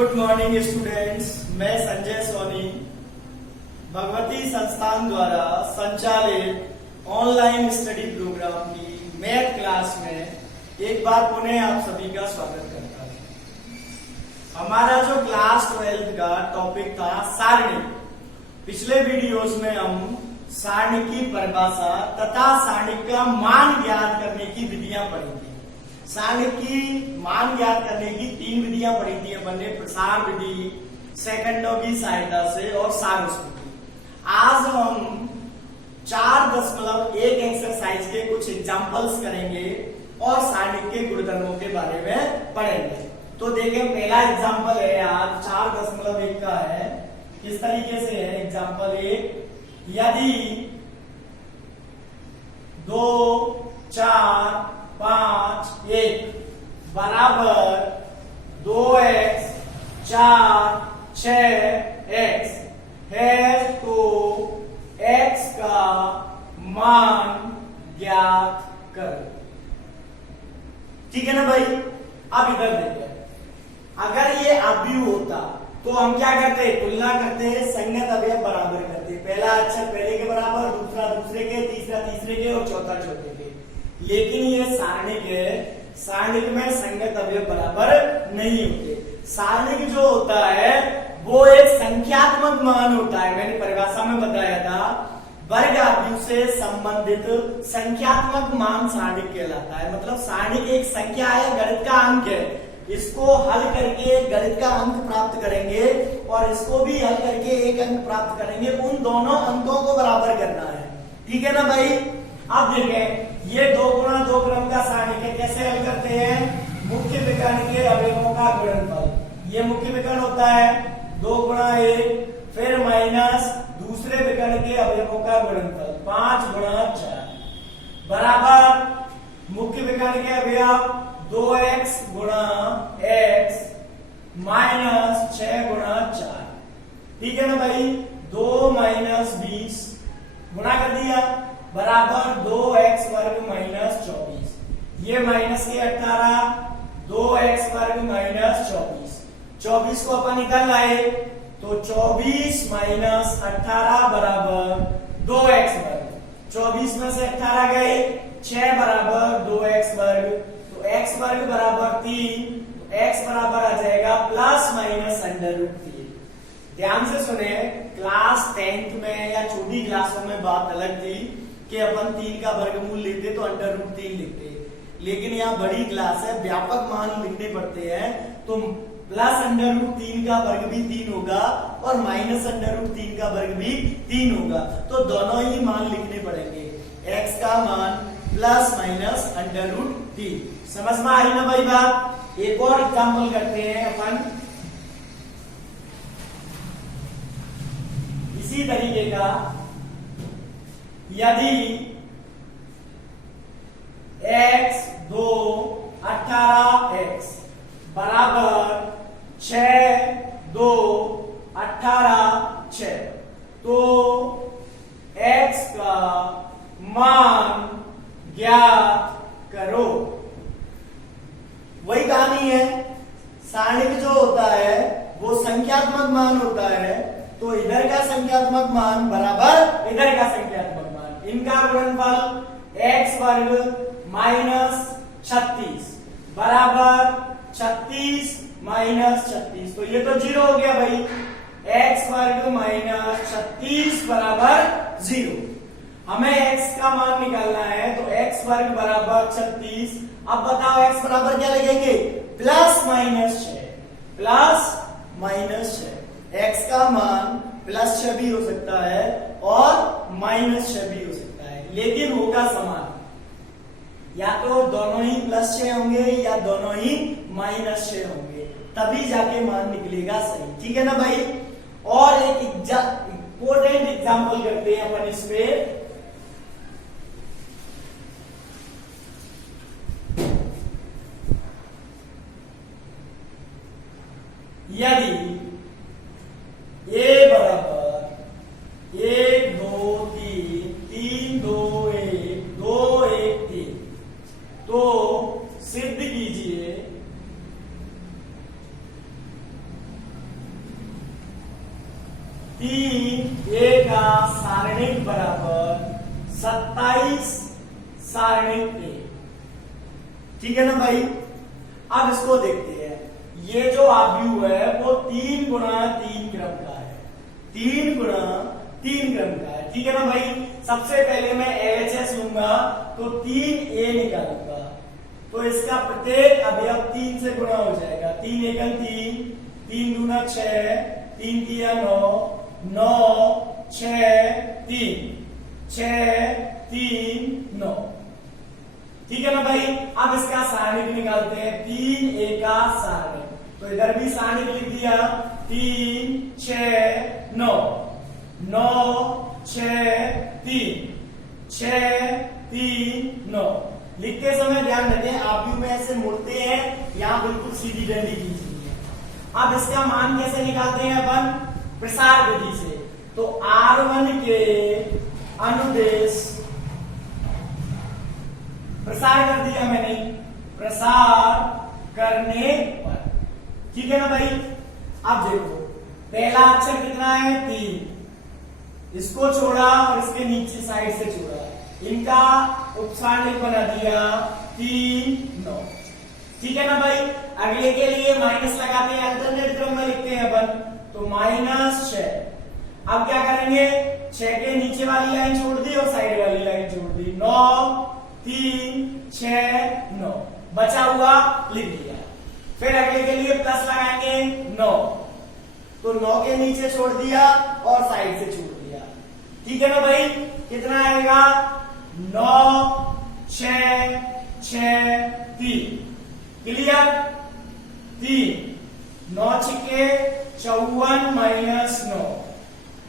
Good morning students, मैं संजय सोनी भगवती संस्थान द्वारा संचालित ऑनलाइन स्टडी प्रोग्राम की मैथ क्लास में एक बार पुनः आप सभी का स्वागत करता हूं। हमारा जो क्लास 12 का टॉपिक था सारणी। पिछले वीडियोस में हम सारणी की परिभाषा तथा सारणी का मान ज्ञात करने की विधियां पढ़ी थी। सारणी की मान ज्ञात करने की 3 विधियां पढ़ी थी अपन ने, प्रसार विधि, सेकंडों की सहायता से और सारांश विधि। आज हम 4.1 एक्सरसाइज के कुछ एग्जांपल्स करेंगे और सारणी के गुणधर्मों के बारे में पढ़ेंगे। तो देखें, पहला एग्जांपल है आज 4.1 का है। किस तरीके से है एग्जांपल 1? यदि 2, 4, 5, 1 बराबर 2x, 4, 6x है तो x का मान ज्ञात करो। ठीक है ना भाई? अब इधर देखिए, अगर ये अवयव होता तो हम क्या करते? तुलना करते, संगत अवयव बराबर करते। पहला अक्षर पहले के बराबर, दूसरा दूसरे के, तीसरा तीसरे के और चौथा चौथे के। लेकिन ये सारणिक है, सारणिक में संगत अवयव बराबर नहीं होते। सारणिक जो होता है वो एक संख्यात्मक मान होता है। मैंने परिभाषा में बताया था, वर्ग अवयव से संबंधित संख्यात्मक मान सारणिक कहलाता है। मतलब सारणिक एक संख्या है, गणित का अंक है। इसको हल करके गणित का अंक प्राप्त करेंगे और इसको भी हल करके एक अंक प्राप्त करेंगे। उन दोनों अंकों को बराबर करना है। ठीक है ना भाई? अब देखें, ये 2 गुणा 2 क्रम का सारणिक है। कैसे हल करते हैं? मुख्य विकर्ण के अवयवों का गुणनफल। ये मुख्य विकर्ण होता है 2 गुणा 1, फिर माइनस दूसरे विकर्ण के अवयवों का गुणनफल 5 गुणा 4 बराबर मुख्य विकर्ण के अवयव 2x गुणा x माइनस 6 गुणा 4। ठीक है ना भाई? 2 माइनस 20 गुणा कर दिया बराबर 2x वर्ग माइनस 24। ये माइनस के 18, 2x वर्ग माइनस 24। 24 को अपन इधर लाए तो 24 माइनस 18 बराबर 2x वर्ग। 24 में से 18 गए, 6 बराबर 2x वर्ग। तो x वर्ग बराबर 3, तो x बराबर आ जाएगा प्लस माइनस √3। ध्यान से सुने, क्लास 10th में या छोटी क्लासों में बात अलग थी कि अपन 3 का वर्गमूल लेते तो √3 लिखते। लेकिन यहाँ बड़ी क्लास है, व्यापक मान लिखने पड़ते हैं, तो प्लस √3 का वर्ग भी 3 होगा और माइनस √3 का वर्ग भी 3 होगा। तो दोनों ही मान लिखने पड़ेंगे। x का मान प्लस माइनस √3। समझ में आई ना भाई बात? एक और एग्जाम्पल करते हैं अपन इसी तरीके का। यदि x 2 18x बराबर 6 2 18 6 तो x का मान ज्ञात करो। वही कहानी है, सारणिक जो होता है वो संख्यात्मक मान होता है। तो इधर का संख्यात्मक मान बराबर इधर का संख्यात्मक मान, इनका गुणनफल x वर्ग माइनस 36 बराबर 36 माइनस 36। तो ये तो 0 हो गया भाई। x वर्ग माइनस 36 बराबर 0। हमें x का मान निकालना है तो x वर्ग बराबर 36। अब बताओ x बराबर क्या लगेंगे? Plus minus 6, plus minus 6। x का मान प्लस 6 भी हो सकता है और माइनस 6 भी हो सकता है, लेकिन होगा समान। या तो दोनों ही प्लस 6 होंगे या दोनों ही माइनस 6 होंगे, तभी जाके मान निकलेगा सही। ठीक है ना भाई? और एक इंपॉर्टेंट एग्जांपल करते हैं अपन इस पे। यदि a बराबर 1 2 3 3 2 1 2 1 3 तो सिद्ध कीजिए सारणिक ए। ठीक है ना भाई। अब इसको देखते हैं। ये जो आव्यूह है वो 3 गुणा 3 क्रम का है, 3 गुणा 3 क्रम का है। ठीक है ना भाई। सबसे पहले मैं LHS लूंगा तो 3A निकालूंगा, तो इसका प्रत्येक अवयव 3 से गुणा हो जाएगा। 3 एकम 3, 3 दूना 6, 3 तिया 9, 9 6 3, 6 3 9। ठीक है ना भाई। अब इसका सारणिक निकालते हैं। 3A का सारणिक, तो इधर भी सारणिक लिख दिया। 3 6 9, 9 6 3, 6 3 9। लिखते समय ध्यान रखें आव्यूह में ऐसे मुड़ते हैं, यहां बिल्कुल सीधी डंडी खींचनी है। अब इसका मान कैसे निकालते हैं अपन? प्रसार विधि से। तो R1 के अनुदेश प्रसार कर दिया मैंने, प्रसार करने पर। ठीक है ना भाई। अब देखो पहला अक्षर कितना है? 3, इसको छोड़ा और इसके नीचे साइड से छोड़ा, इनका उपसारणिक बना दिया 3 9। ठीक है ना भाई। अगले के लिए माइनस लगाते हैं, अल्टरनेट क्रम में लिखते हैं अपन, तो -6। अब क्या करेंगे? 6 के नीचे वाली लाइन छोड़ दी और साइड वाली लाइन छोड़ दी। 9 3 6 9 बचा हुआ लिख दिया। फिर अगले के लिए प्लस लगाएंगे 9, तो 9 के नीचे छोड़ दिया और साइड से छोड़ दिया। ठीक है ना भाई। कितना आएगा? 9 6 6 3। क्लियर? 3 9 छिके 54 -9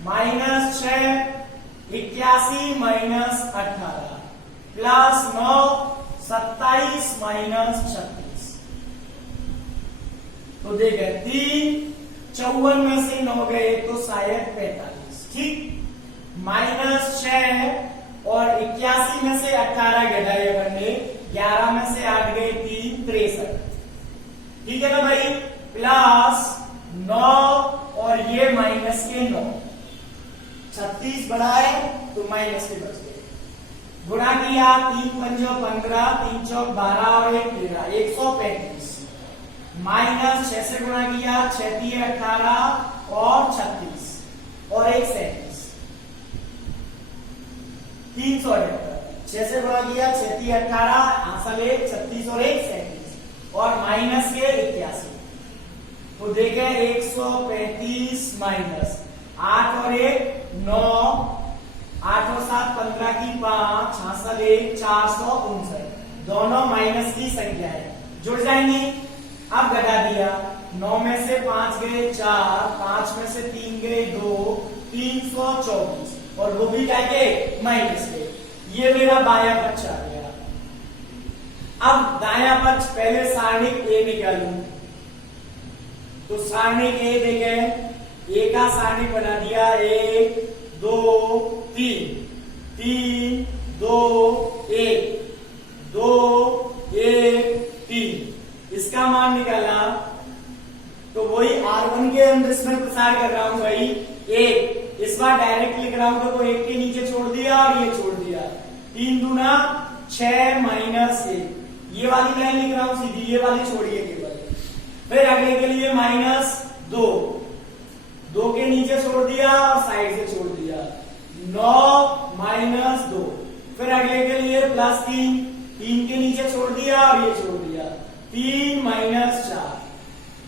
-6 81 -18 प्लस 9 27 -36। तो देखे 3 54 में से 9 गए तो शायद 45। ठीक। -6 और 81 में से 18 घटाए अपन ने, 11 में से 8 गए 3 63। ठीक है ना भाई। प्लस 9 और ये माइनस के 9, 36 बढ़ाए तो माइनस के बच गए। गुणा किया 3 पंजो 15, 3 चौक 12 और 1 13, 135। -6 से गुणा किया 6 3 18 और 36 और 1 37, 378। 6 से गुणा किया 6 3 18, आंसर 1 36 और 1 37 और माइनस के 81। तो देखे 135 माइनस 8 और 1 9, 8 और 7 15 की 5, हासिल 1 459। दोनों माइनस की संख्या है, जुड़ जाएंगी। अब घटा दिया, 9 में से 5 गए 4, 5 में से 3 गए 2, 324 और वो भी क्या के माइनस के। ये मेरा बायां पक्ष आ गया। अब दायां पक्ष पहले सारणिक ए निकालूं, तो सारणिक ए देखें, ए का सारणिक बना दिया 1 2 3 3 2 1 2 1 3। इसका मान निकाला तो वही R1 के अंदर इसमें प्रसार कर रहा हूं भाई 1। इस बार डायरेक्ट लिख रहा हूं तो 1 के नीचे छोड़ दिया और ये छोड़ दिया। 3 दूना 6 माइनस 1, ये वाली लाइन लिख रहा हूं सीधी, ये वाली छोड़िए केवल। फिर अगले के लिए -2, 2 के नीचे छोड़ दिया और साइड से छोड़ दिया। 9 -2। फिर अगले के लिए +3, 3 के नीचे छोड़ दिया और ये छोड़ दिया। 3 -4।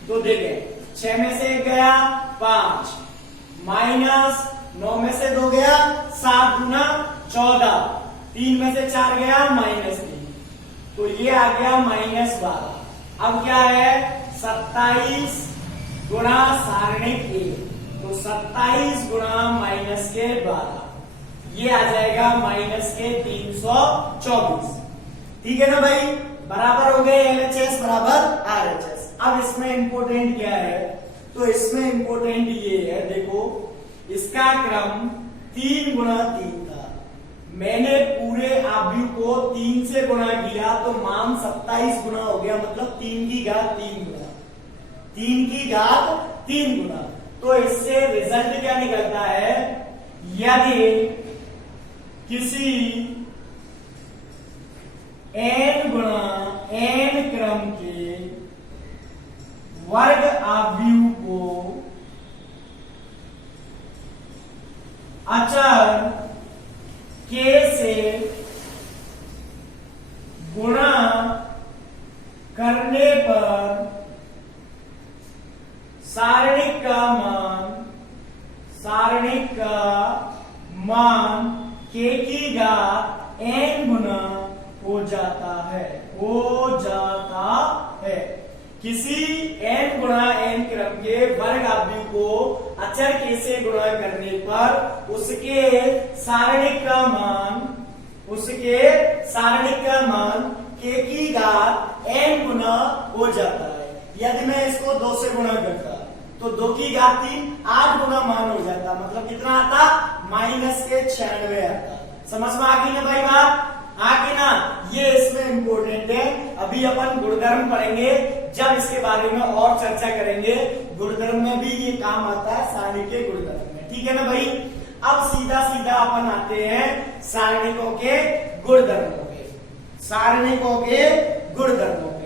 तो देखें 6 में से 1 गया 5, -9 में से 2 गया 7 गुना 14, 3 में से 4 गया -3, तो ये आ गया -12। अब क्या है 27 गुणा सारणिक ए, तो 27 गुणा -12, ये आ जाएगा -324। ठीक है ना भाई, बराबर हो गए LHS बराबर RHS। अब इसमें इंपोर्टेंट क्या है, तो इसमें इंपोर्टेंट ये है, देखो इसका क्रम 3 गुणा 3 था। मैंने पूरे आव्यूह को 3 से गुणा किया तो मान 27 गुना हो गया, मतलब 3 की घात 3 गुना, 3 की घात 3 गुना। तो इससे रिजल्ट क्या निकलता है, यदि किसी n गुणा n क्रम के वर्ग आव्यूह को अचर k से गुणा करने पर सारणिक का मान k की घात n गुना हो जाता है। किसी n गुणा n क्रम के वर्ग आव्यूह को अचर k से गुणा करने पर उसके सारणिक का मान k की घात n गुना हो जाता है। यदि मैं इसको 2 से गुणा करता तो 2 की घात 3 8 गुना मान हो जाता, मतलब कितना आता, -96 आता। समझ में आ गई ना भाई बात, आगे ना, ये इसमें इंपॉर्टेंट है। अभी अपन गुणधर्म पढ़ेंगे, जब इसके बारे में और चर्चा करेंगे। गुणधर्म में भी ये काम आता है, सारणी के गुणधर्म में, ठीक है ना भाई। अब सीधा अपन आते हैं सारणिकों के गुणधर्मों पे।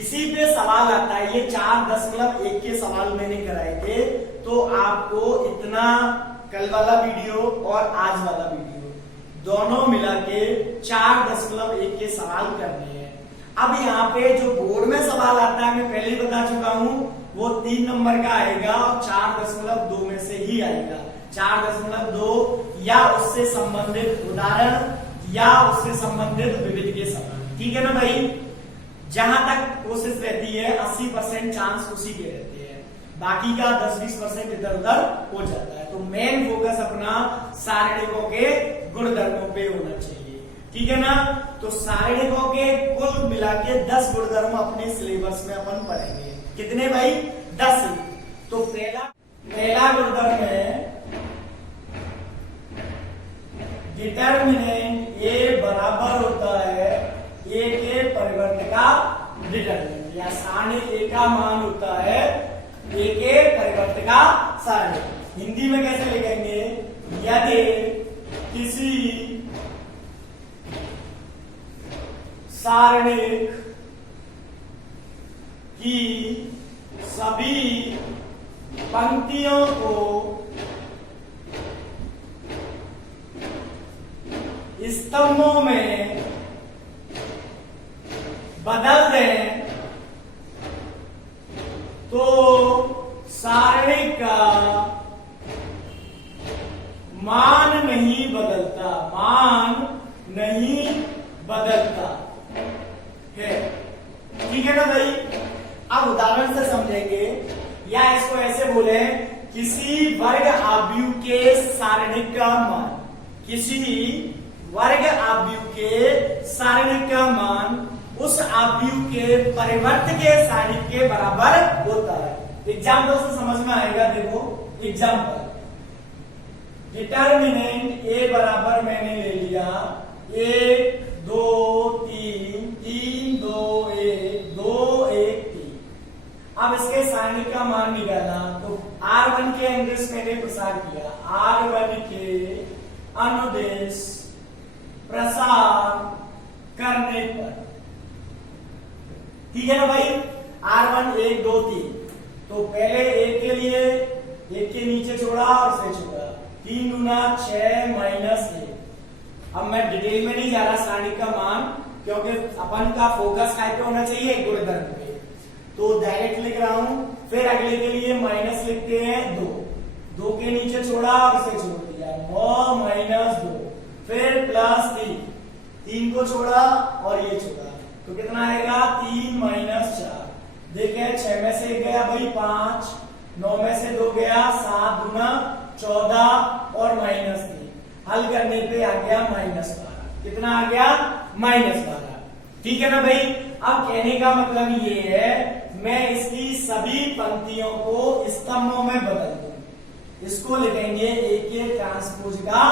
इसी पे सवाल आता है, ये 4.1 के सवाल मैंने कराए थे, तो आपको इतना कल वाला वीडियो और आज वाला वीडियो दोनों मिला के 4.1 के सवाल करने हैं। अब यहाँ पे जो बोर्ड में सवाल आता है, मैं पहले ही बता चुका हूँ, वो 3 नंबर का आएगा और 4.2 में से ही आएगा। 4.2 या उससे संबंधित उदाहरण या उससे संबंधित विविध के सवाल, ठीक है ना भाई। जहां तक कोशिश रहती है 80% चांस उसी के रहते हैं, बाकी का 10-20% इधर उधर हो जाता है। तो मेन फोकस अपना सारणिकों के गुणधर्मों पे होना चाहिए, ठीक है ना। तो सारणिकों के कुल मिला के 10 गुणधर्म अपने सिलेबस में अपन पढ़ेंगे। कितने भाई, 10। तो पहला गुणधर्म है डिटर्मिनेंट ए बराबर होता है ए के परिवर्त का डिटर्मिनेंट, या सारणी ए का मान होता है ए के परिवर्त का सारणी। हिंदी में कैसे लिखेंगे, यदि किसी सारणिक की सभी पंक्तियों को स्तंभों में बदल दें तो सारणी का मान नहीं बदलता है, ठीक है ना भाई। अब उदाहरण से समझेंगे, या इसको ऐसे बोले, किसी वर्ग आव्यूह के सारणिक का मान, किसी वर्ग आव्यूह के सारणिक का मान उस आव्यूह के परिवर्त के सारणिक के बराबर होता है। एग्जाम्पल से समझ में आएगा, देखो एग्जाम्पल। डिटर्मिनेंट ए बराबर मैंने ले लिया 1 2 3 3 2 1 2 1 3। अब इसके सारणिक का मान निकाला तो R1 के अनुदेश मैंने प्रसार किया, R1 के अनुदेश प्रसार करने पर, ठीक है ना भाई। R1 1 2 3, तो पहले 1 के लिए 1 के नीचे छोड़ा और से छोड़ा, 3 गुना 6 -1। अब मैं डिटेल में नहीं जा रहा सारणी का मान, क्योंकि अपन का फोकस काय पे होना चाहिए, गुणधर्म पे। तो डायरेक्ट लिख रहा हूं, फिर अगले के लिए माइनस लिखते हैं 2 के नीचे छोड़ा और से छोड़ दिया, -2, फिर +3 को छोड़ा और ये छोड़ा, तो कितना आएगा 3 - 4। देखिए 6 में से गया भाई 5, 9 में से 2 गया 7 गुना 14 और -3, हल करने पे आ गया -12। कितना आ गया, -12, ठीक है ना भाई। अब कहने का मतलब ये है, मैं इसकी सभी पंक्तियों को स्तंभों में बदल दूं, इसको लिखेंगे ए के ट्रांसपोज का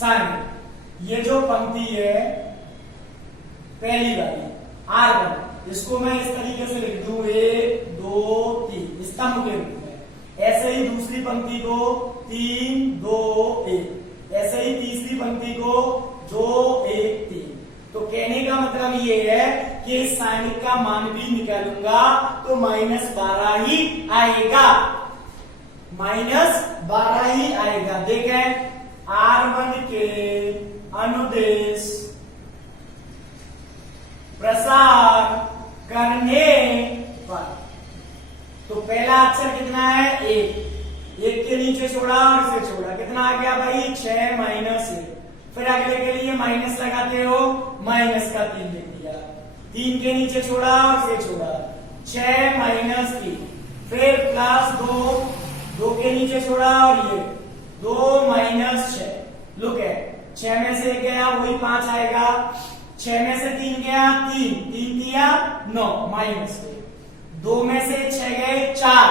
सारणी। ये जो पंक्ति है पहली वाली R1, इसको मैं इस तरीके से लिख दूं 1 2 3 स्तंभ के रूप में। ऐसे ही दूसरी पंक्ति को 3 2 1, ऐसे ही तीसरी पंक्ति को 2 1 3। तो कहने का मतलब मतलब ये है कि इस साइनिक का मान भी निकालूंगा तो -12 ही आएगा, -12 ही आएगा। देखें R1 के अनुदेश प्रसार करने पर, तो पहला अक्षर कितना है 1, 1 के नीचे छोड़ा और इसे छोड़ा, कितना आ गया भाई 6 माइनस 1। फिर अगले के लिए माइनस लगाते हो, माइनस का 3 लिख दिया, 3 के नीचे छोड़ा और इसे छोड़ा, 6 माइनस 3, फिर प्लस 2, 2 के नीचे छोड़ा और ये 2 माइनस 6। लुक है 6 में से 1 गया वही 5 आएगा, 6 में से 3 गया 3, 3 दिया 9 माइनस 2 में से 6 गए 4,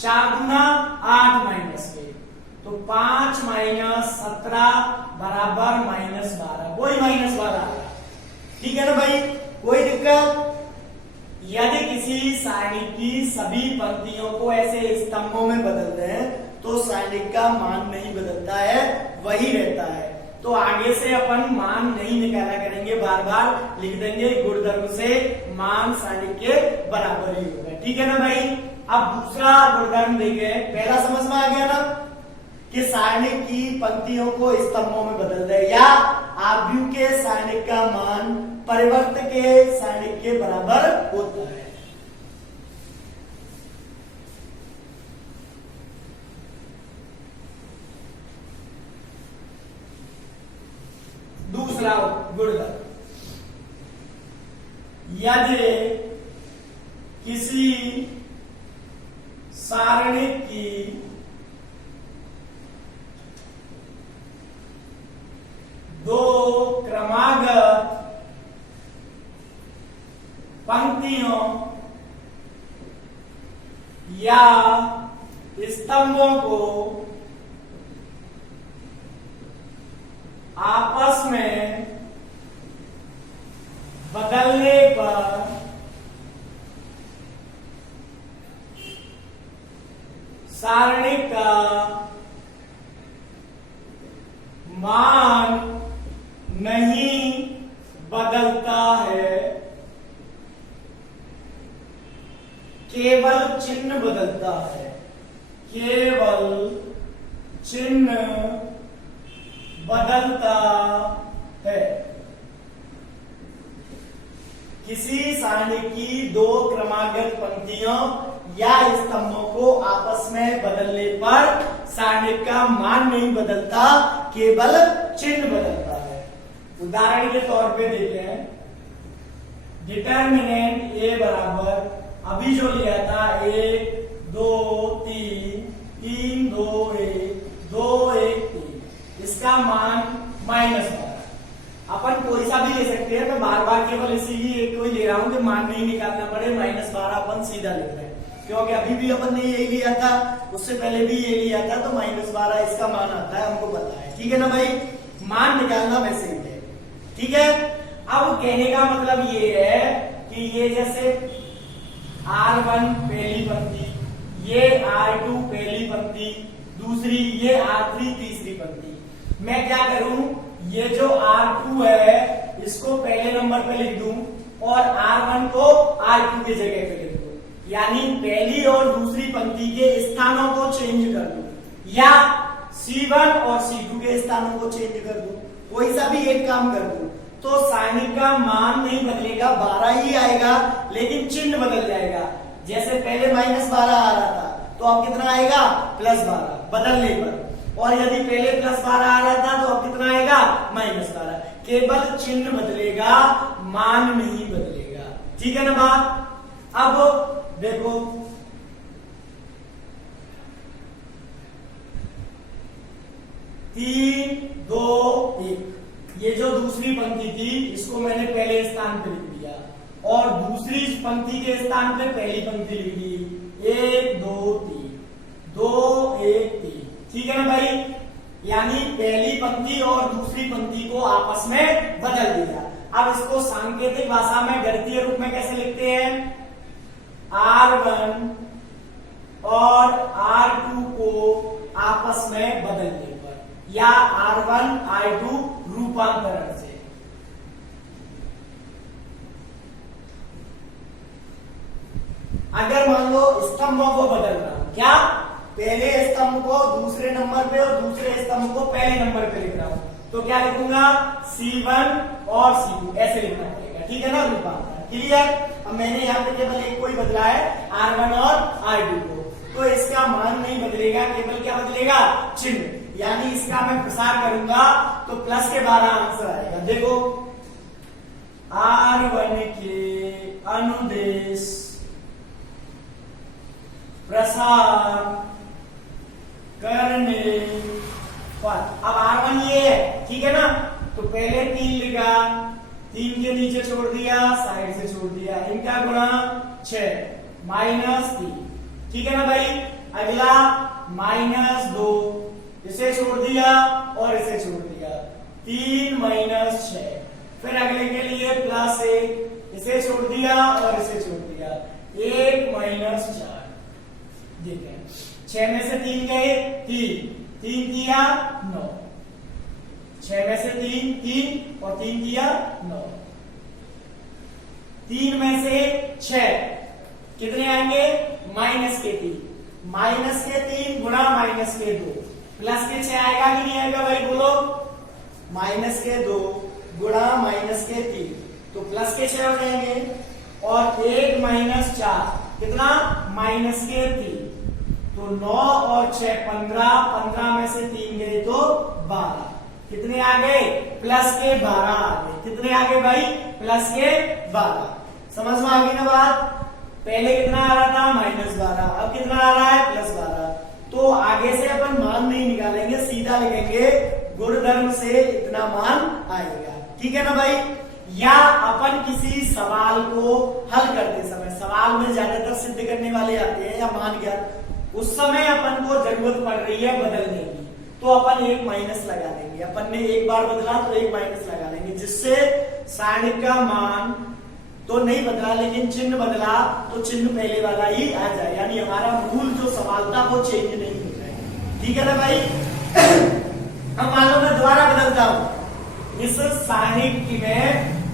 4 गुना 8 माइनस के, तो 5 माइनस 17 बराबर -12, कोई -12 आया। ठीक है ना भाई, कोई दिक्कत? यदि किसी सारणी की सभी पंक्तियों को ऐसे स्तंभों में बदल दें तो सारणी का मान नहीं बदलता है, वही रहता है। तो आगे से अपन मान नहीं निकाला करेंगे, बार बार लिख देंगे गुणधर्म से मान सारणी के बराबर ही होगा। ठीक है ना भाई। अब दूसरा गुणधर्म देखें, पहला समझ में आ गया ना कि सारणी की पंक्तियों को स्तंभों में बदल दे या आव्यूह के सारणी का मान परिवर्त के सारणी के बराबर होता है। दूसरा गुणधर्म, यदि किसी सारणी की दो क्रमागत पंक्तियों या स्तंभों को आपस में बदलने पर सारणी का मान नहीं बदलता है, केवल चिन्ह बदलता है, केवल चिन्ह बदलता है। किसी सारणी की दो क्रमागत पंक्तियों या स्तंभों को आपस में बदलने पर सारणी का मान नहीं बदलता, केवल चिन्ह बदलता है। उदाहरण के तौर पे देते हैं, डिटर्मिनेंट ए बराबर अभी जो लिया था 1 2 3 3 2 1 2 1 3, इसका मान -12। अपन कोई सा भी ले सकते हैं, मैं बार बार केवल इसी एक को ही ले रहा हूं कि मान नहीं निकालना पड़े, -12 अपन सीधा लिख रहे हैं क्योंकि अभी भी अपन ने यही लिया था, उससे पहले भी ये लिया था, तो -12 इसका मान आता है, हमको पता है। ठीक है ना भाई, मान निकालना वैसे ही है। ठीक है। अब कहने का मतलब ये है कि ये जैसे R1 पहली पंक्ति, ये R2 पहली पंक्ति दूसरी, ये R3 तीसरी पंक्ति, मैं क्या करूं, ये जो R2 है इसको पहले नंबर पे लिख दूं और R1 को R2 की जगह पे लिख दूं, यानी पहली और दूसरी पंक्ति के स्थानों को चेंज कर दूं या C1 और C2 के स्थानों को चेंज कर दूं, कोई सा भी एक काम कर दूं, तो सारणी का मान नहीं बदलेगा, 12 ही आएगा, लेकिन चिन्ह बदल जाएगा। जैसे पहले -12 आ रहा था तो अब कितना आएगा, +12 बदलने पर, और यदि पहले +12 आ रहा था तो अब कितना आएगा, -12। केवल चिन्ह बदलेगा, मान नहीं बदलेगा। ठीक है ना बात। अब देखो, तीन दो एक, ये जो दूसरी पंक्ति थी इसको मैंने पहले स्थान पे लिख दिया और दूसरी पंक्ति के स्थान पे पहली पंक्ति लिख दी, 1 2 3 2 1 3। ठीक है ना भाई, यानी पहली पंक्ति और दूसरी पंक्ति को आपस में बदल दिया। अब इसको सांकेतिक भाषा में गणितीय रूप में कैसे लिखते हैं, R1 और R2 को आपस में बदलने पर या R1 R2 रूपांतरण से। अगर मान लो स्तंभों को बदल रहा हूं, क्या पहले स्तंभ को दूसरे नंबर पे और दूसरे स्तंभ को पहले नंबर पे लिख रहा हूं, तो क्या लिखूंगा C1 और C2 ऐसे लिखना पड़ेगा, ठीक है ना। क्लियर। अब मैंने यहाँ पे केवल एक को ही बदला है, R1 और R2 को, तो इसका मान नहीं बदलेगा, केवल क्या बदलेगा, चिन्ह। यानी इसका मैं प्रसार करूंगा तो प्लस के 12 आंसर आएगा। देखो R1 के अनुदेश प्रसार करने पर, अब R1 ये है, ठीक है ना, तो पहले 3 लिखा, 3 के नीचे छोड़ दिया, साइड से छोड़ दिया, इनका गुणा 6 -3, ठीक है ना भाई। अगला -2, इसे छोड़ दिया और इसे छोड़ दिया, 3 - 6, फिर अगले के लिए +1, इसे छोड़ दिया और इसे छोड़ दिया, 1 - 4, ठीक है। 6 में से 3 गए, 3 किया 9, 6 में से 3 और 3 किया 9, 3 में से 6 कितने आएंगे, -3, -3 गुणा -2, प्लस के 6 आएगा कि नहीं आएगा भाई, बोलो, -2 गुणा -3, तो प्लस के 6 हो जाएंगे, और 1 - 4 कितना, -3, तो 9 और 6 15 में से 3 गए तो 12, कितने आ गए, प्लस के 12 आ गए, कितने आ गए भाई, प्लस के 12। समझ में आ गई ना बात। पहले कितना आ रहा था, -12, अब कितना आ रहा है, +12। तो आगे से अपन मान नहीं निकालेंगे, सीधा लिखेंगे गुणधर्म से इतना मान आएगा, ठीक है ना भाई। या अपन किसी सवाल को हल करते समय, सवाल में ज्यादातर सिद्ध करने वाले आते हैं या मान ज्ञात, उस समय अपन को जरूरत पड़ रही है बदलने की, तो अपन 1 माइनस लगा देंगे। अपन ने एक बार बदला तो 1 माइनस लगा देंगे, जिससे सारणिक का मान तो नहीं बदला, लेकिन चिन्ह बदला, तो चिन्ह पहले वाला ही आ जाए, यानी हमारा मूल जो सवाल था वो चेंज नहीं हो जाए, ठीक है ना भाई। अब मान लो मैं दोबारा बदलता हूं, इस सारणिक में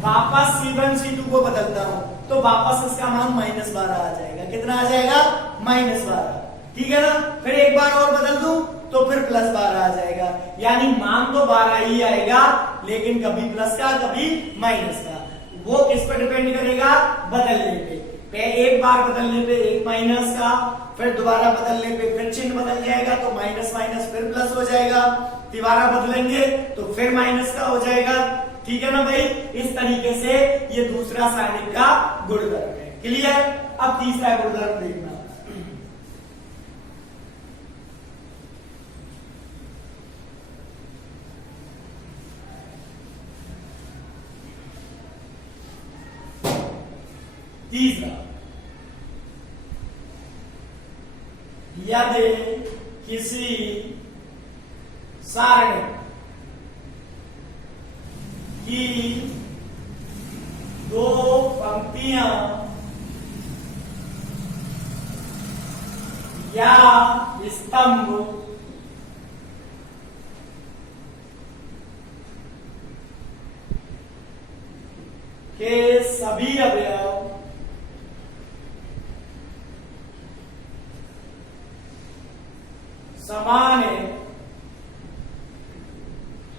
वापस C1 C2 को बदलता हूं, तो वापस इसका मान -12 आ जाएगा, कितना आ जाएगा, -12, ठीक है ना। फिर एक बार और बदल दूं तो फिर +12 आ जाएगा, यानी मान तो 12 ही आएगा, लेकिन कभी प्लस का कभी माइनस का। वो किस पर डिपेंड करेगा, बदलने पे। एक बार बदलने पे 1 माइनस का, फिर दोबारा बदलने पे फिर चिन्ह बदल जाएगा, तो माइनस माइनस फिर प्लस हो जाएगा, दोबारा बदलेंगे तो फिर माइनस का हो जाएगा, ठीक है ना भाई। इस तरीके से ये दूसरा सारणिक का गुणधर्म है, क्लियर। अब तीसरा गुणधर्म देखना, तीसरा, यदि किसी सारणी की 2 पंक्तियां या स्तंभ के सभी अवयव समान है,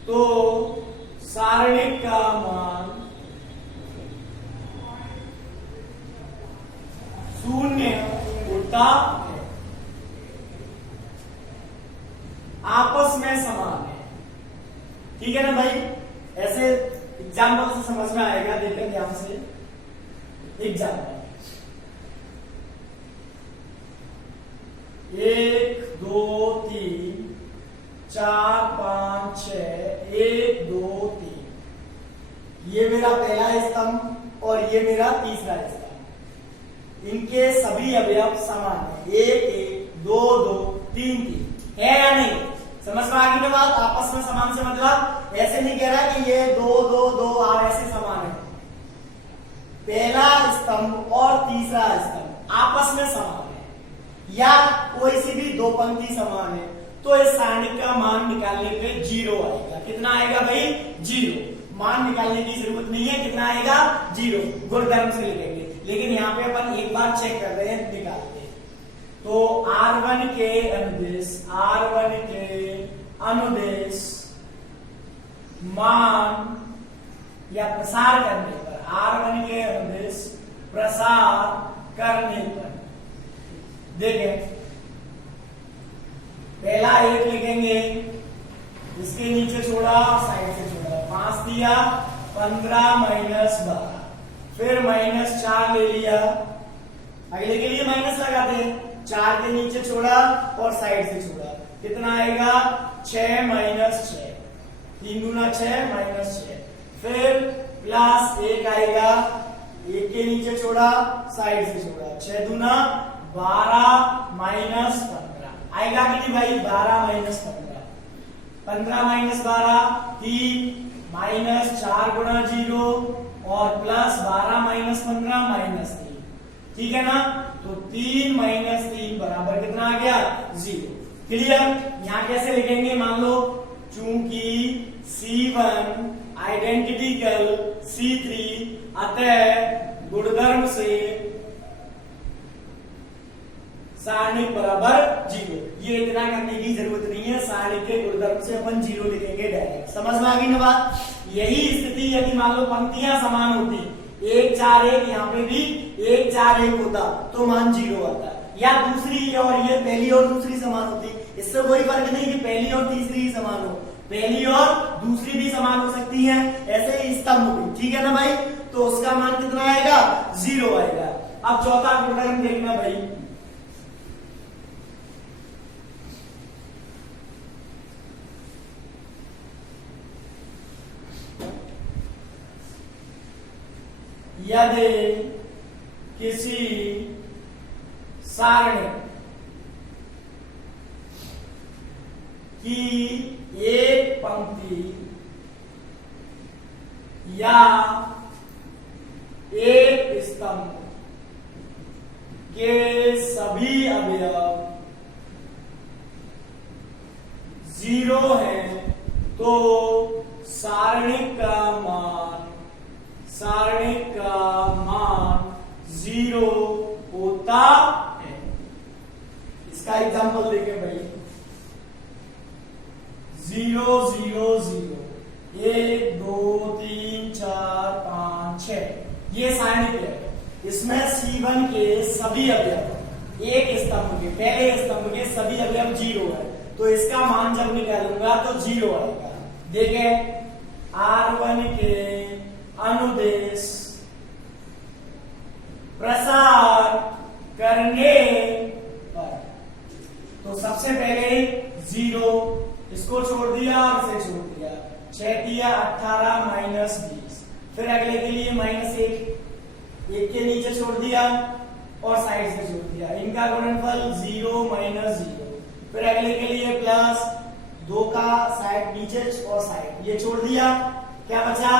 तो सारणिक का मान 0 होता है, आपस में समान है, ठीक है ना भाई। ऐसे एग्जाम्पल से समझ में आएगा, देखेंगे ध्यान से। एग्जाम्पल 1 2 3 4 5 6 1 2 3, ये मेरा पहला स्तंभ और ये मेरा तीसरा स्तंभ, इनके सभी अवयव समान है, 1 1 2 2 3 3, है या नहीं। समझ में आ गई ना बात। आपस में समान से मतलब ऐसे नहीं कह रहा कि ये 2 2 2 और ऐसे समान है, पहला स्तंभ और तीसरा स्तंभ आपस में समान है, या कोई सी भी 2 पंक्ति समान है, तो इस सारणिक का मान निकालने पे 0 आएगा। कितना आएगा भाई, 0। मान निकालने की जरूरत नहीं है, कितना आएगा, 0। गुणधर्म से लिखेंगे, लेकिन यहाँ पे अपन एक बार चेक कर रहे हैं, निकाल के। तो R1 के अनुदेश मान या प्रसार करने पर, R1 के अनुदेश प्रसार करने पर देखें, पहला 1 लिखेंगे, इसके नीचे छोड़ा, साइड से छोड़ा, 5 दिया, 15 माइनस 12, फिर -4 ले लिया, अगले के लिए माइनस लगाते हैं, 4 के नीचे छोड़ा और साइड से छोड़ा, कितना आएगा 6 माइनस 6, 3 दूना 6 माइनस 6, फिर प्लस 1 आएगा, 1 के नीचे छोड़ा, साइड से छोड़ा, 6 दूना 12 माइनस 15 आएगा कि नहीं भाई, 12 माइनस 15, 15 माइनस 12 3 माइनस 4 गुणा 0 और प्लस 12 माइनस 15 माइनस 3, ठीक है ना। तो 3 माइनस 3 बराबर कितना आ गया 0। क्लियर। यहाँ कैसे लिखेंगे, मान लो चूंकि C1 आइडेंटिकल C3 अतः गुणधर्म से सारणिक बराबर 0। ये इतना करने की जरूरत नहीं है, सारणिक के गुणधर्म से अपन 0 लिखेंगे डायरेक्ट। समझ में आ गई ना बात। यही स्थिति यदि मान लो पंक्तियां समान होती, 1 4 1, यहाँ पे भी 1 4 1 होता तो मान 0 आता, या दूसरी और ये पहली और दूसरी समान होती, इससे कोई फर्क नहीं कि पहली और तीसरी ही समान हो, पहली और दूसरी भी समान हो सकती है, ऐसे ही स्तंभ भी, ठीक है ना भाई। तो उसका मान कितना आएगा 0 आएगा। अब चौथा गुणधर्म देखना भाई, यदि किसी सारणी की एक पंक्ति या एक स्तंभ के सभी अवयव 0 हैं तो सारणिक का मान 0 होता है। इसका एग्जांपल देखें भाई, 0 0 0 1 2 3 4 5 6 ये सारणिक है। इसमें C1 के सभी अवयव एक स्तंभ के, पहले स्तंभ के सभी अवयव 0 है, तो इसका मान जब निकालूंगा तो 0 आएगा। देखें R1 के अनुदेश प्रसार करने पर, तो सबसे पहले 0, इसको छोड़ दिया और इसे छोड़ दिया, 6 दिया 18 माइनस 20, फिर अगले के लिए -1, 1 के नीचे छोड़ दिया और साइड से छोड़ दिया, इनका गुणनफल 0 माइनस 0, फिर अगले के लिए प्लस 2 का साइड नीचे और साइड ये छोड़ दिया, क्या बचा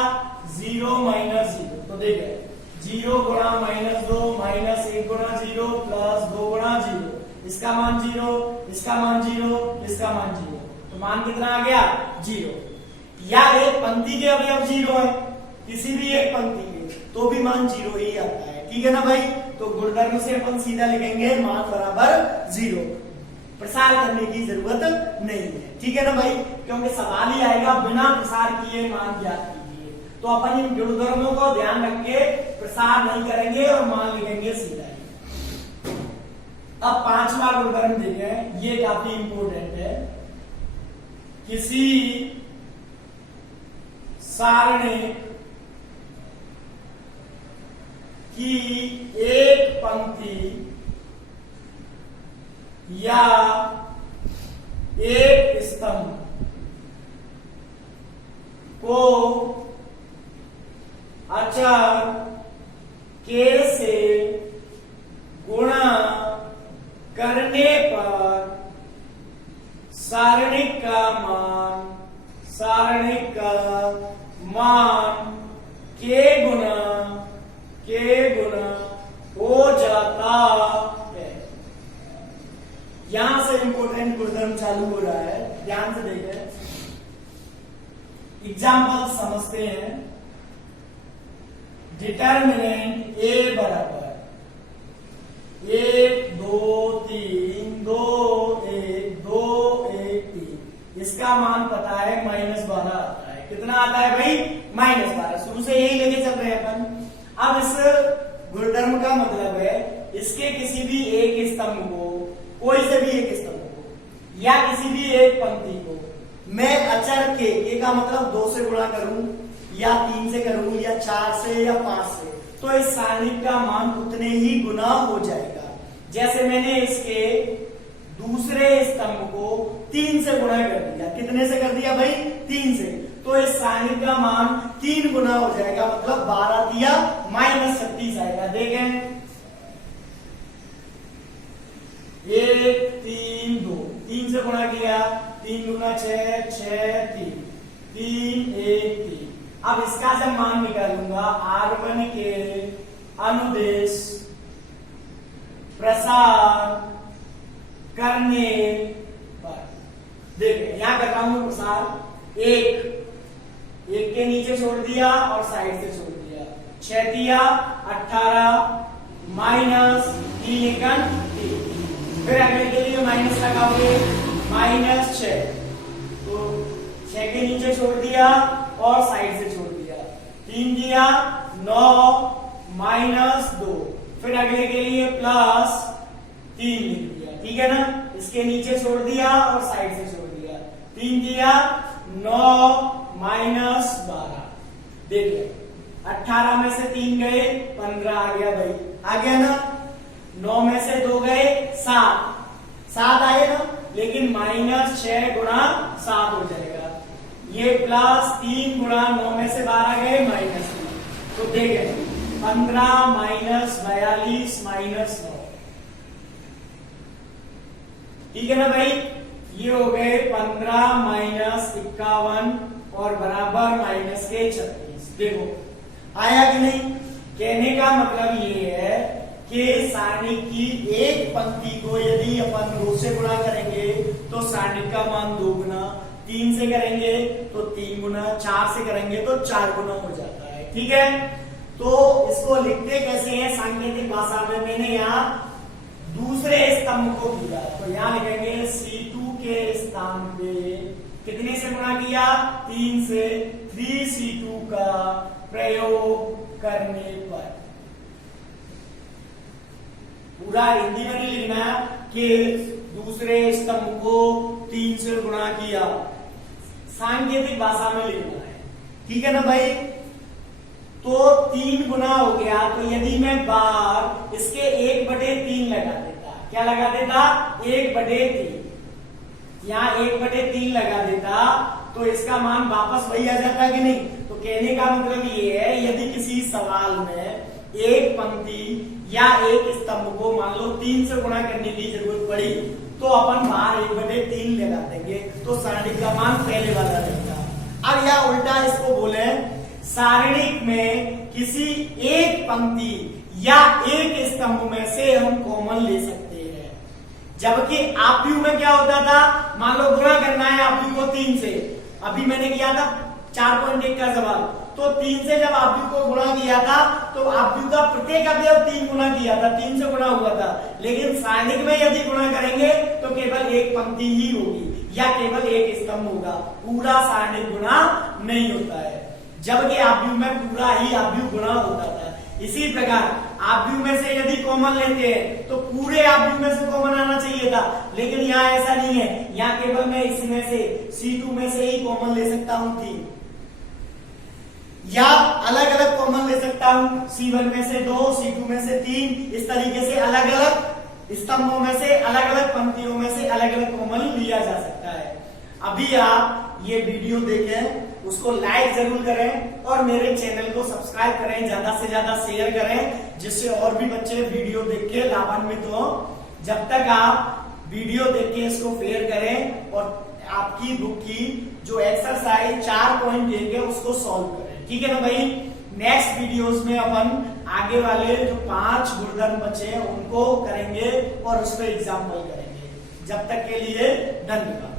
0 माइनस 0। तो देखिए 0 गुणा -2 माइनस 1 गुणा 0 प्लस 2 गुणा 0, इसका मान 0, इसका मान 0, इसका मान 0, तो मान कितना आ गया 0। या एक पंक्ति के अवयव 0 है, किसी भी एक पंक्ति के, तो भी मान 0 ही आता है, ठीक है ना भाई। तो गुणधर्म से अपन सीधा लिखेंगे मान बराबर 0, प्रसार करने की जरूरत नहीं है, ठीक है ना भाई, क्योंकि सवाल ही आएगा बिना प्रसार किए मान ज्ञात कीजिए, तो अपन इन गुणधर्मों को ध्यान रख के प्रसार नहीं करेंगे और मान लिखेंगे सीधा ही। अब 5वां गुणधर्म देखें, ये काफी इंपोर्टेंट है। किसी सारणी की एक पंक्ति या एक स्तंभ को अचर के से गुणा करने पर सारणिक का मान के गुना हो जाता है। यहां से इंपोर्टेंट गुणधर्म चालू हो रहा है, ध्यान से देखें, एग्जाम्पल समझते हैं। डिटर्मिनेंट ए बराबर 1 2 3 2 1 2 1 3, इसका मान पता है -12 आता है। कितना आता है भाई? -12। शुरू से यही लेके चल रहे हैं अपन। अब इस गुणधर्म का मतलब है इसके किसी भी एक स्तंभ को, कोई से भी एक स्तंभ को या किसी भी एक पंक्ति को मैं अचर के, ए का मतलब 2 से गुणा करूं या 3 से करूं या 4 से या 5 से, तो इस सारणिक का मान उतने ही गुना हो जाएगा। जैसे मैंने इसके दूसरे स्तंभ को 3 से गुणा कर दिया। कितने से कर दिया भाई? 3 से। तो इस सारणिक का मान 3 गुना हो जाएगा, मतलब 12 दिया -36 आएगा। देखें 1 3 2, 3 से गुणा किया, 3 गुना 6 6 3 3 1 3। अब इसका जब मान निकालूंगा R1 के अनुदेश प्रसार करने पर, देखिए यहां कर रहा हूं प्रसार, एक के नीचे छोड़ दिया और साइड से छोड़ दिया, 6 दिया 18 -3 एकन 3। फिर अगले के लिए माइनस लगाओगे, -6, तो 6 के नीचे छोड़ दिया और साइड से छोड़ दिया, 3 दिया 9 -2, फिर अगले के लिए +3 लिख दिया। ठीक है ना? इसके नीचे छोड़ दिया और साइड से छोड़ दिया, 3 दिया 9 -12। देखिए 18 में से 3 गए 15 आ गया भाई, आ गया ना? 9 में से 2 गए 7 आए ना, लेकिन -6 गुणा 7 हो जाएगा। ये +3 गुणा 9 में से 12 गए -3, तो देखें 15 -42 -9। ठीक है ना भाई? ये हो गए 15 -51 और बराबर -36। देखो आया कि नहीं? कहने का मतलब ये है कि सारणी की एक पंक्ति को यदि अपन 2 से गुणा करेंगे तो सारणी का मान 2 गुना, 3 से करेंगे तो 3 गुना, 4 से करेंगे तो 4 गुना हो जाता है। ठीक है? तो इसको लिखते कैसे हैं सांकेतिक भाषा में? मैंने यहाँ दूसरे स्तंभ को किया, तो यहाँ लिखेंगे C2 के स्थान पे कितने से गुणा किया? 3 से, 3C2 का प्रयोग करने पर। पूरा हिंदी में नहीं लिखना कि दूसरे स्तंभ को 3 से गुणा किया, सांकेतिक भाषा में लिखना है। ठीक है ना भाई? तो 3 गुना हो गया, तो यदि मैं बार इसके 1/3 लगा देता, क्या लगा देता? 1/3, यहाँ 1/3 लगा देता तो इसका मान वापस वही आ जाता कि नहीं? तो कहने का मतलब ये है यदि किसी सवाल में एक पंक्ति या एक स्तंभ को मान लो 3 से गुणा करने की जरूरत पड़ी तो अपन बाहर 1/3 लगा देंगे, तो सारणिक का मान पहले वाला रहेगा। अब या उल्टा इसको बोले, सारणिक में किसी एक पंक्ति या एक स्तंभ में से हम कॉमन ले सकते हैं, जबकि आव्यूह में क्या होता था? मान लो गुणा करना है आव्यूह को 3 से, अभी मैंने किया था 4.1 का सवाल, तो 3 से जब आव्यूह को गुणा किया था तो आव्यूह का प्रत्येक अवयव 3 गुना किया था, 3 से गुणा हुआ था। लेकिन सारणिक में यदि गुणा करेंगे तो केवल एक पंक्ति ही होगी या केवल एक स्तंभ होगा, पूरा सारणिक गुणा नहीं होता है, जबकि आव्यूह में पूरा ही आव्यूह गुणा होता था। इसी प्रकार आव्यूह में से यदि कॉमन लेते हैं तो पूरे आव्यूह में से कॉमन आना चाहिए था, लेकिन यहाँ ऐसा नहीं है। यहाँ केवल मैं इसमें से C2 में से ही कॉमन ले सकता हूँ 3, या अलग अलग कॉमन ले सकता हूँ, C1 में से 2, C2 में से 3, इस तरीके से अलग अलग स्तंभों में से, अलग अलग पंक्तियों में से अलग अलग कॉमन लिया जा सकता है। अभी आप ये वीडियो देखें, उसको लाइक जरूर करें और मेरे चैनल को सब्सक्राइब करें, ज्यादा से ज्यादा शेयर करें, जिससे और भी बच्चे वीडियो देख के लाभान्वित हो। जब तक आप वीडियो देख के इसको शेयर करें और आपकी बुक की जो एक्सरसाइज 4.1 है उसको सॉल्व करें। ठीक है ना भाई? नेक्स्ट वीडियोस में अपन आगे वाले जो 5 गुणधर्म बचे हैं उनको करेंगे और उस पर एग्जाम्पल करेंगे। जब तक के लिए धन्यवाद।